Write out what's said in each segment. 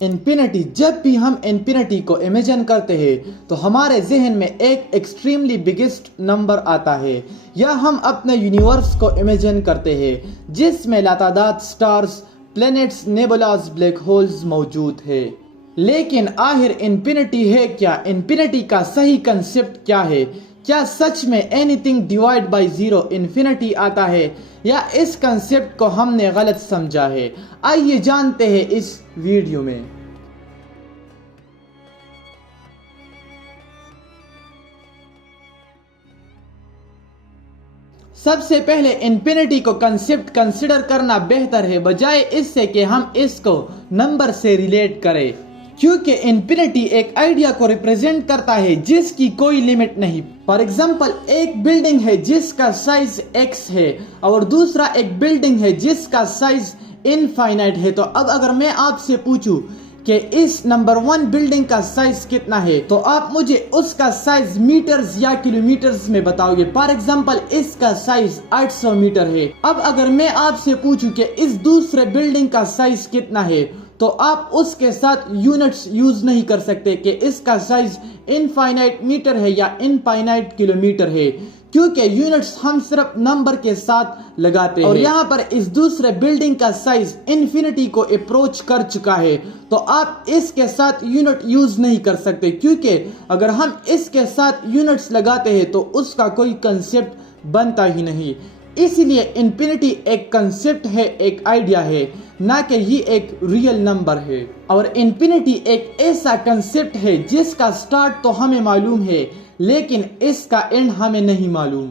Infinity. जब भी हम इन्फिनिटी को इमेजिन करते हैं तो हमारे जहन में एक एक्सट्रीमली बिगेस्ट नंबर आता है, या हम अपने यूनिवर्स को इमेजिन करते हैं जिसमें लातादाद stars, planets, nebulas, black holes मौजूद है। लेकिन आखिर इन्फिनिटी है क्या? इन्फिनिटी का सही कंसेप्ट क्या है? क्या सच में anything divide by zero infinity आता है, या इस कंसेप्ट को हमने गलत समझा है? आइए जानते हैं इस वीडियो में। सबसे पहले इन्फिनिटी को कंसेप्ट कंसिडर करना बेहतर है बजाय इससे कि हम इसको नंबर से रिलेट करें, क्योंकि इन्फिनिटी एक आइडिया को रिप्रेजेंट करता है जिसकी कोई लिमिट नहीं। फॉर एग्जाम्पल, एक बिल्डिंग है जिसका साइज x है और दूसरा एक बिल्डिंग है जिसका साइज इनफाइनाइट है। तो अब अगर मैं आपसे पूछूं कि इस नंबर 1 बिल्डिंग का साइज कितना है, तो आप मुझे उसका साइज मीटर्स या किलोमीटर्स में बताओगे। फॉर एग्जाम्पल, इसका साइज 800 मीटर है। अब अगर मैं आपसे पूछूं कि इस दूसरे बिल्डिंग का साइज कितना है, तो आप उसके साथ यूनिट्स यूज नहीं कर सकते कि इसका साइज इनफाइनाइट मीटर है या इनफाइनाइट किलोमीटर है, क्योंकि यूनिट्स हम सिर्फ नंबर के साथ लगाते हैं। और यहाँ पर इस दूसरे बिल्डिंग का साइज इन्फिनिटी को अप्रोच कर चुका है, तो आप इसके साथ यूनिट यूज नहीं कर सकते, क्योंकि अगर हम इसके साथ यूनिट्स लगाते हैं तो उसका कोई कंसेप्ट बनता ही नहीं। इसलिए इन्फिनिटी एक कंसेप्ट है, एक आइडिया है, ना कि ये एक रियल नंबर है। और इन्फिनिटी एक ऐसा कंसेप्ट है जिसका स्टार्ट तो हमें मालूम है, लेकिन इसका एंड हमें नहीं मालूम।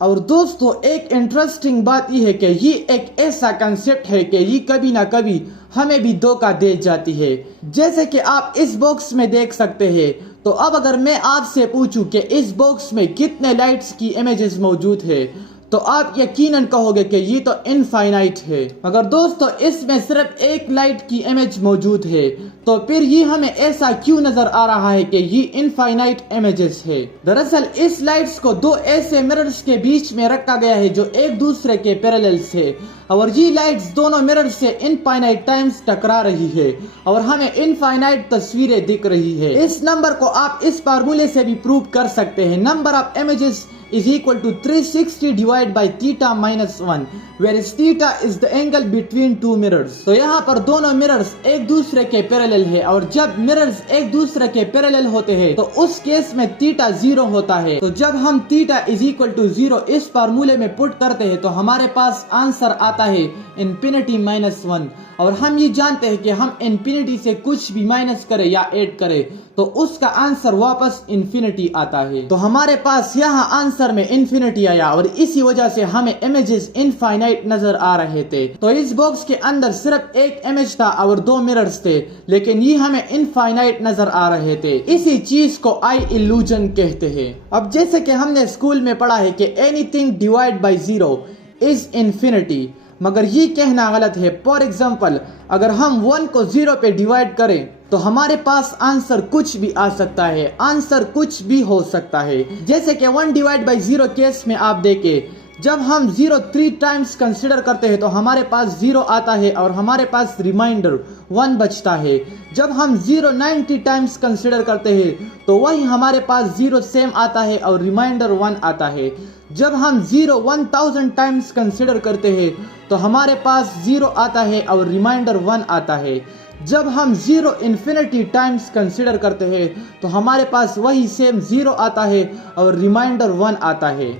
और दोस्तों, एक इंटरेस्टिंग बात यह है कि ये एक ऐसा कंसेप्ट है कि ये कभी ना कभी हमें भी धोखा दे जाती है। जैसे कि आप इस बॉक्स में देख सकते हैं। तो अब अगर मैं आपसे पूछूं कि इस बॉक्स में कितने लाइट्स की इमेजेस मौजूद है, तो आप यकीनन कहोगे कि ये तो इनफाइनाइट है। मगर दोस्तों, इसमें सिर्फ एक लाइट की इमेज मौजूद है, तो फिर ये हमें ऐसा क्यों नजर आ रहा है कि ये इनफाइनाइट इमेजेस है? दरअसल इस लाइट्स को दो ऐसे मिरर्स के बीच में रखा गया है जो एक दूसरे के पैरेलल्स है, और ये लाइट्स दोनों मिरर से इनफाइनाइट टाइम्स टकरा रही है और हमें इनफाइनाइट तस्वीरें दिख रही है। इस नंबर को आप इस फार्मूले से भी प्रूव कर सकते हैं। Number of images is equal to 360 divided by theta minus 1, whereas theta is the angle between two mirrors। तो यहाँ पर दोनों मिरर्स एक दूसरे के पैरेलल है, और जब मिरर्स एक दूसरे के पैरेलल होते हैं तो उस केस में थीटा 0 होता है। तो जब हम थीटा इज इक्वल टू 0 इस फार्मूले में पुट करते हैं तो हमारे पास आंसर आता है इन्फिनिटी -1। और हम ये जानते हैं कि हम इन्फिनिटी से कुछ भी माइनस करें या ऐड करें तो उसका आंसर वापस इन्फिनिटी आता है। तो हमारे पास यहाँ आंसर में इन्फिनिटी आया, और इसी वजह से हमें इमेजेस इनफाइनाइट नजर आ रहे थे। तो इस बॉक्स के अंदर सिर्फ एक इमेज था और दो मिरर्स थे, लेकिन ये हमें इनफाइनाइट नजर आ रहे थे। इसी चीज को आई इल्यूजन कहते हैं। अब जैसे कि हमने स्कूल में पढ़ा है कि anything divide by zero is infinity, मगर ये कहना गलत है। फॉर एग्जाम्पल, अगर हम 1 को 0 पे डिवाइड करें तो हमारे पास आंसर कुछ भी आ सकता है, आंसर कुछ भी हो सकता है। जैसे कि 1 डिवाइड बाई 0 केस में आप देखें, जब हम 0 3 टाइम्स कंसिडर करते हैं तो हमारे पास 0 आता है और हमारे पास रिमाइंडर 1 बचता है। जब हम 0 90 टाइम्स कंसिडर करते हैं तो वही हमारे पास 0 सेम आता है और रिमाइंडर 1 आता है। जब हम 0 1000 टाइम्स कंसिडर करते हैं तो हमारे पास 0 आता है और रिमाइंडर 1 आता है। जब हम 0 इन्फिनिटी टाइम्स कंसिडर करते हैं तो हमारे पास वही सेम 0 आता है और रिमाइंडर 1 आता है।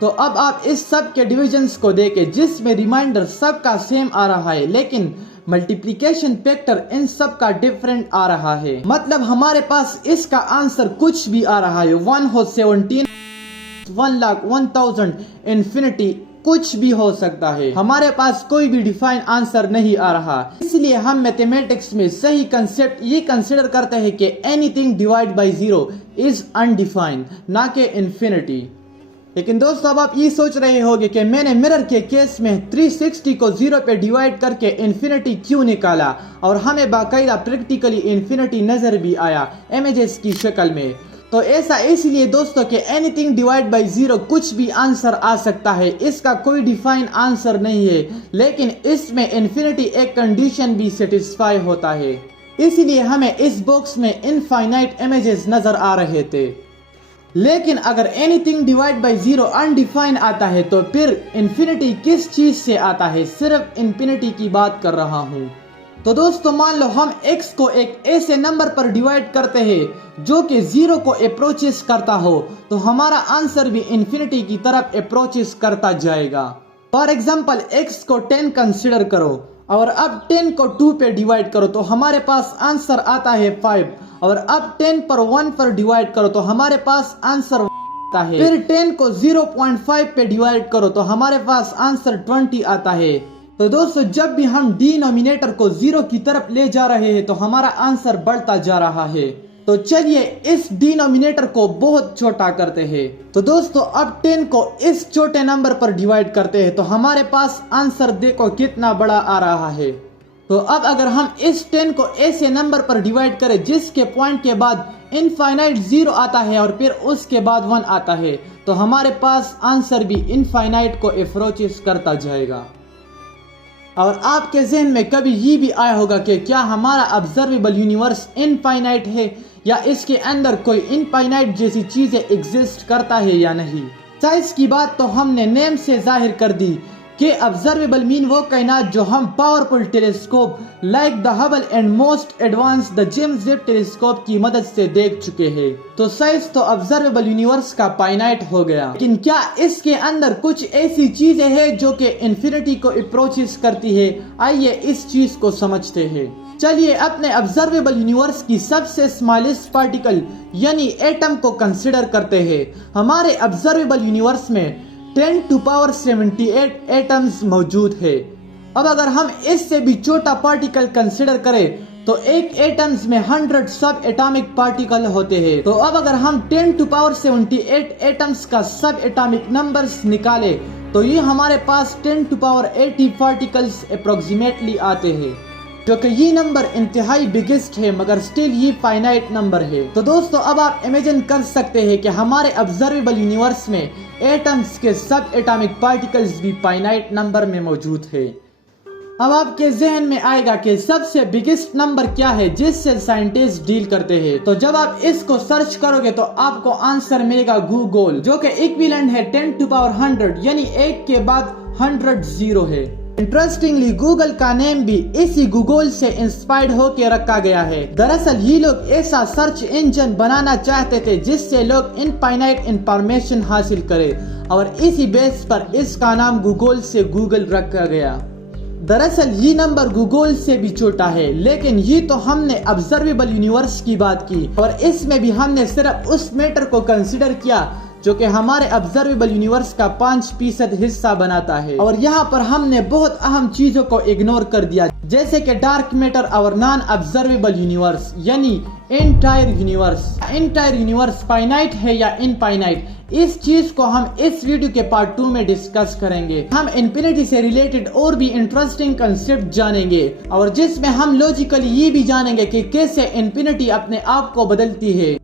तो अब आप इस सब के डिविजन्स को देखें जिसमें रिमाइंडर सबका सेम आ रहा है, लेकिन मल्टीप्लिकेशन फैक्टर इन सब का डिफरेंट आ रहा है। मतलब हमारे पास इसका आंसर कुछ भी आ रहा है, 1 हो 17, 1 लाख, 1000, इन्फिनिटी, कुछ भी हो सकता है। हमारे पास कोई भी डिफाइन आंसर नहीं आ रहा। इसलिए हम मैथमेटिक्स में सही कंसेप्ट ये कंसिडर करते हैं कि anything divide by zero is undefined, ना कि इन्फिनिटी। लेकिन दोस्तों, अब आप ये सोच रहे होंगे कि मैंने मिरर के केस में 360 को 0 पे डिवाइड करके इन्फिनिटी क्यों निकाला, और हमें बाकायदा प्रैक्टिकली इन्फिनिटी नजर भी आया इमेजेस की शक्ल में। तो ऐसा इसलिए दोस्तों कि एनीथिंग डिवाइड बाय जीरो कुछ भी आंसर आ सकता है, इसका कोई डिफाइन आंसर नहीं है, लेकिन इसमें इन्फिनिटी एक कंडीशन भी सेटिस्फाई होता है। इसलिए हमें इस बॉक्स में इनफाइनाइट इमेजेस नजर आ रहे थे। लेकिन अगर anything divide by zero undefine आता है तो फिर इन्फिनिटी किस चीज से आता है? सिर्फ इन्फिनिटी की बात कर रहा हूँ। तो दोस्तों मान लो हम x को एक ऐसे नंबर पर डिवाइड करते हैं जो कि जीरो को अप्रोचेस करता हो, तो हमारा आंसर भी इन्फिनिटी की तरफ अप्रोचेस करता जाएगा। फॉर एग्जाम्पल x को 10 कंसिडर करो और अब 10 को 2 पे डिवाइड करो तो हमारे पास आंसर आता है 5, और अब 10 पर 1 पर डिवाइड करो तो हमारे पास आंसर आता है। फिर 10 को 0.5 पे डिवाइड करो तो हमारे पास आंसर 20 आता है। तो दोस्तों जब भी हम डिनोमिनेटर को 0 की तरफ ले जा रहे हैं तो हमारा आंसर बढ़ता जा रहा है। तो चलिए इस डिनोमिनेटर को बहुत छोटा करते हैं। तो दोस्तों अब 10 को इस छोटे नंबर पर डिवाइड करते हैं तो हमारे पास आंसर देखो कितना बड़ा आ रहा है। तो अब अगर हम इस 10 को ऐसे नंबर पर डिवाइड करें जिसके पॉइंट के बाद इनफाइनाइट 0 आता है और फिर उसके बाद 1 आता है, तो हमारे पास आंसर भी इनफाइनाइट को अप्रोचेस करता जाएगा। और आपके जहन में कभी ये भी आया होगा कि क्या हमारा ऑब्जर्वेबल यूनिवर्स इनफाइनाइट है या इसके अंदर कोई इनफाइनाइट जैसी चीजें एग्जिस्ट करता है या नहीं। साइज की बात तो हमने नेम से जाहिर कर दी कि ऑब्जर्वेबल मीन वो कायनात जो हम powerful telescope like the Hubble and most advance the James Webb telescope की मदद से देख चुके हैं। तो साइज तो ऑब्जर्वेबल यूनिवर्स का फाइनाइट हो गया, लेकिन क्या इसके अंदर कुछ ऐसी चीजें हैं जो कि इन्फिनिटी को अप्रोचेस करती है? आइए इस चीज को समझते हैं। चलिए अपने ऑब्जर्वेबल यूनिवर्स की सबसे स्मॉलेस्ट पार्टिकल यानी एटम को कंसिडर करते हैं। हमारे ऑब्जर्वेबल यूनिवर्स में 10⁻78 एटम्स मौजूद है। अब अगर हम इससे भी छोटा पार्टिकल कंसिडर करें तो एक एटम्स में 100 सब एटॉमिक पार्टिकल होते हैं। तो अब अगर हम 10⁻78 एटम्स का सब एटॉमिक नंबर्स निकाले तो ये हमारे पास 10⁻80 पार्टिकल्स अप्रोक्सीमेटली आते हैं, जो कि ये नंबर इंतहाई बिगेस्ट है मगर स्टिल ये फाइनाइट नंबर है। तो दोस्तों अब आप इमेजिन कर सकते हैं कि हमारे ऑब्जर्वेबल यूनिवर्स में एटम्स के सब एटॉमिक पार्टिकल्स भी फाइनाइट नंबर में मौजूद है। अब आपके जहन में आएगा कि सबसे बिगेस्ट नंबर क्या है जिससे साइंटिस्ट डील करते हैं। तो जब आप इसको सर्च करोगे तो आपको आंसर मिलेगा गूगल, जो कि इक्विवेलेंट है 10⁻100 यानी 1 के बाद 100 जीरो है। इंटरेस्टिंगली गूगल का नेम भी इसी गूगल से इंस्पायर्ड होकर रखा गया है। दरअसल ये लोग ऐसा सर्च इंजन बनाना चाहते थे जिससे लोग इनफाइनाइट इंफॉर्मेशन हासिल करें और इसी बेस पर इसका नाम गूगल से गूगल रखा गया। दरअसल ये नंबर गूगल से भी छोटा है, लेकिन ये तो हमने ऑब्जर्वेबल यूनिवर्स की बात की और इसमें भी हमने सिर्फ उस मैटर को कंसिडर किया जो कि हमारे ऑब्जर्वेबल यूनिवर्स का 5% हिस्सा बनाता है। और यहाँ पर हमने बहुत अहम चीजों को इग्नोर कर दिया, जैसे कि डार्क मैटर और नॉन ऑब्जर्वेबल यूनिवर्स यानी entire universe. Entire universe finite है या इनफाइनाइट, इस चीज को हम इस वीडियो के पार्ट 2 में डिस्कस करेंगे। हम इन्फिनिटी से रिलेटेड और भी इंटरेस्टिंग कंसेप्ट जानेंगे और जिसमें हम लॉजिकली ये भी जानेंगे कि कैसे इन्फिनिटी अपने आप को बदलती है।